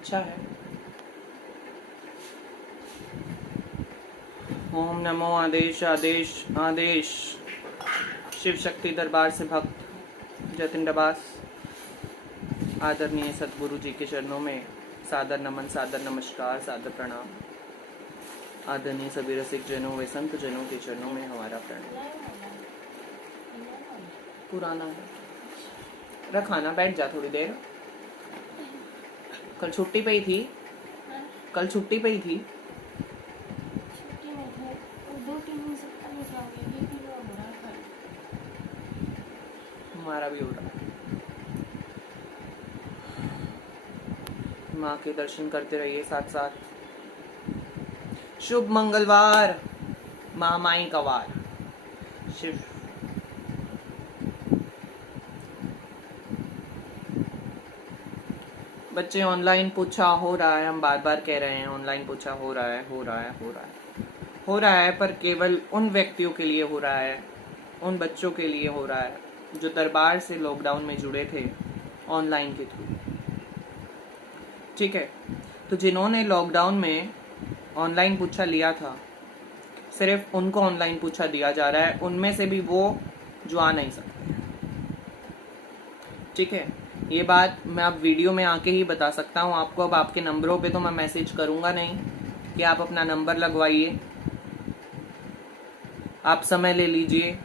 इच्छा है। ओम नमो आदेश आदेश आदेश। शिव शक्ति दरबार से भक्त जतिन डबास आदरणीय सतगुरु जी के चरणों में सादर नमन, सादर नमस्कार, सादर प्रणाम। आदरणीय सभी रसिक जनों व संत जनों के चरणों में हमारा प्रणाम। पुराना है, रखाना, बैठ जा थोड़ी देर। कल छुट्टी पे ही थी, कल छुट्टी पे ही थी। हमारा भी हो रहा है। माँ के दर्शन करते रहिए साथ साथ। शुभ मंगलवार, महामाई का वार। शिव बच्चे ऑनलाइन पूछा हो रहा है, हम बार बार कह रहे हैं ऑनलाइन पूछा हो रहा है, हो रहा है, हो रहा है, हो रहा है, पर केवल उन व्यक्तियों के लिए हो रहा है, उन बच्चों के लिए हो रहा है जो दरबार से लॉकडाउन में जुड़े थे ऑनलाइन के थ्रू। ठीक है, तो जिन्होंने लॉकडाउन में ऑनलाइन पूछा लिया था, सिर्फ उनको ऑनलाइन पूछा दिया जा रहा है, उनमें से भी वो जो आ नहीं सकते। ठीक है, ये बात मैं अब वीडियो में आके ही बता सकता हूँ आपको। अब आपके नंबरों पे तो मैं मैसेज करूँगा नहीं कि आप अपना नंबर लगवाइए, आप समय ले लीजिए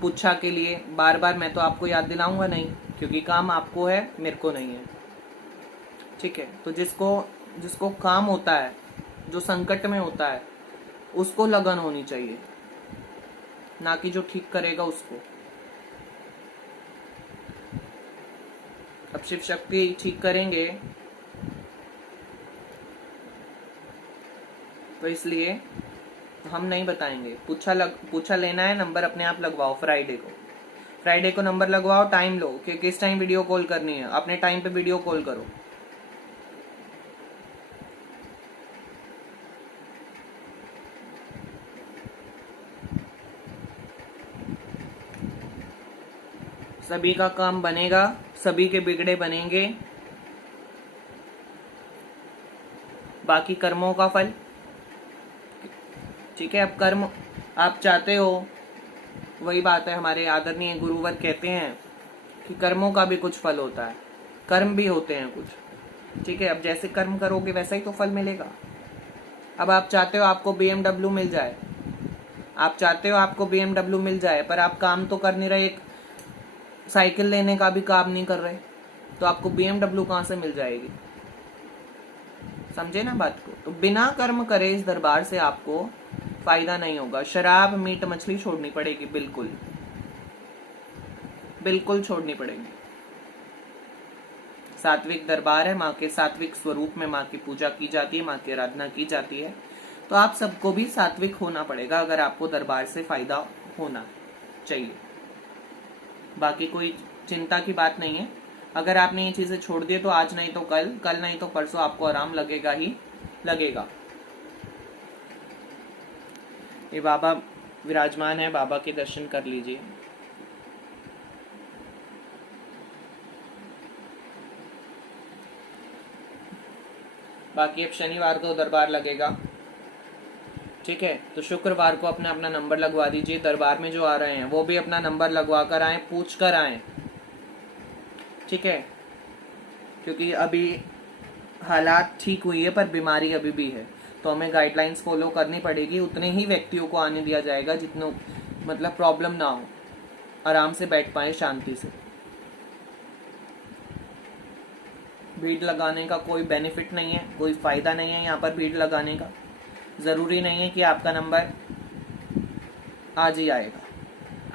पूछा के लिए। बार बार मैं तो आपको याद दिलाऊंगा नहीं, क्योंकि काम आपको है, मेरे को नहीं है। ठीक है, तो जिसको काम होता है, जो संकट में होता है, उसको लगन होनी चाहिए, ना कि जो ठीक करेगा उसको। अब शिव शक्ति ठीक करेंगे, तो इसलिए हम नहीं बताएंगे। पूछा लेना है, नंबर अपने आप लगवाओ। फ्राइडे को नंबर लगवाओ, टाइम लो कि किस टाइम वीडियो कॉल करनी है, अपने टाइम पे वीडियो कॉल करो। सभी का काम बनेगा, सभी के बिगड़े बनेंगे, बाकी कर्मों का फल। ठीक है, अब कर्म आप चाहते हो, वही बात है, हमारे आदरणीय गुरुवर कहते हैं कि कर्मों का भी कुछ फल होता है, कर्म भी होते हैं कुछ। ठीक है, अब जैसे कर्म करोगे वैसा ही तो फल मिलेगा। अब आप चाहते हो आपको BMW मिल जाए, आप चाहते हो आपको BMW मिल जाए, पर आप काम तो कर नहीं रहे, एक साइकिल लेने का भी काम नहीं कर रहे, तो आपको BMW कहाँ से मिल जाएगी? समझे ना बात को? तो बिना कर्म करे इस दरबार से आपको फायदा नहीं होगा। शराब, मीट, मछली छोड़नी पड़ेगी, बिल्कुल बिल्कुल छोड़नी पड़ेगी। सात्विक दरबार है, माँ के सात्विक स्वरूप में माँ की पूजा की जाती है, माँ की आराधना की जाती है। तो आप सबको भी सात्विक होना पड़ेगा अगर आपको दरबार से फायदा होना चाहिए। बाकी कोई चिंता की बात नहीं है। अगर आपने ये चीजें छोड़ दी तो आज नहीं तो कल, कल नहीं तो परसों आपको आराम लगेगा ही लगेगा। ये बाबा विराजमान है, बाबा के दर्शन कर लीजिए। बाकी अब शनिवार को दरबार लगेगा। ठीक है, तो शुक्रवार को अपना अपना नंबर लगवा दीजिए। दरबार में जो आ रहे हैं वो भी अपना नंबर लगवा कर आए, पूछ कर आए। ठीक है, क्योंकि अभी हालात ठीक हुई है पर बीमारी अभी भी है, तो हमें गाइडलाइंस फॉलो करनी पड़ेगी। उतने ही व्यक्तियों को आने दिया जाएगा जितने मतलब प्रॉब्लम ना हो, आराम से बैठ पाए शांति से। भीड़ लगाने का कोई बेनिफिट नहीं है, कोई फायदा नहीं है यहाँ पर भीड़ लगाने का। जरूरी नहीं है कि आपका नंबर आज ही आएगा,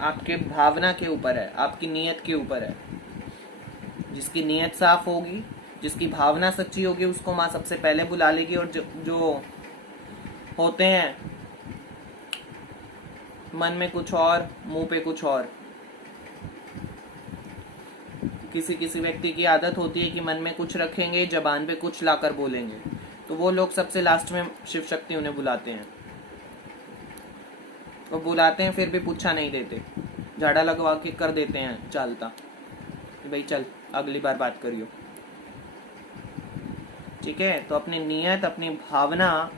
आपके भावना के ऊपर है, आपकी नीयत के ऊपर है। जिसकी नीयत साफ होगी, जिसकी भावना सच्ची होगी, उसको माँ सबसे पहले बुला लेगी। और जो होते हैं मन में कुछ और, मुंह पे कुछ और, किसी किसी व्यक्ति की आदत होती है कि मन में कुछ रखेंगे, जबान पे कुछ लाकर बोलेंगे, तो वो लोग सबसे लास्ट में शिव शक्ति उन्हें बुलाते हैं। वो बुलाते हैं फिर भी पूछा नहीं देते, झाड़ा लगवा के कर देते हैं चालता, भाई चल अगली बार बात करियो। ठीक है, तो अपनी नियत, अपनी भावना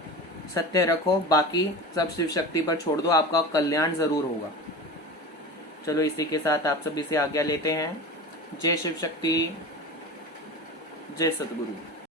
सत्य रखो, बाकी सब शिव शक्ति पर छोड़ दो, आपका कल्याण जरूर होगा। चलो इसी के साथ आप सभी से आज्ञा लेते हैं। जय शिव शक्ति, जय सतगुरु।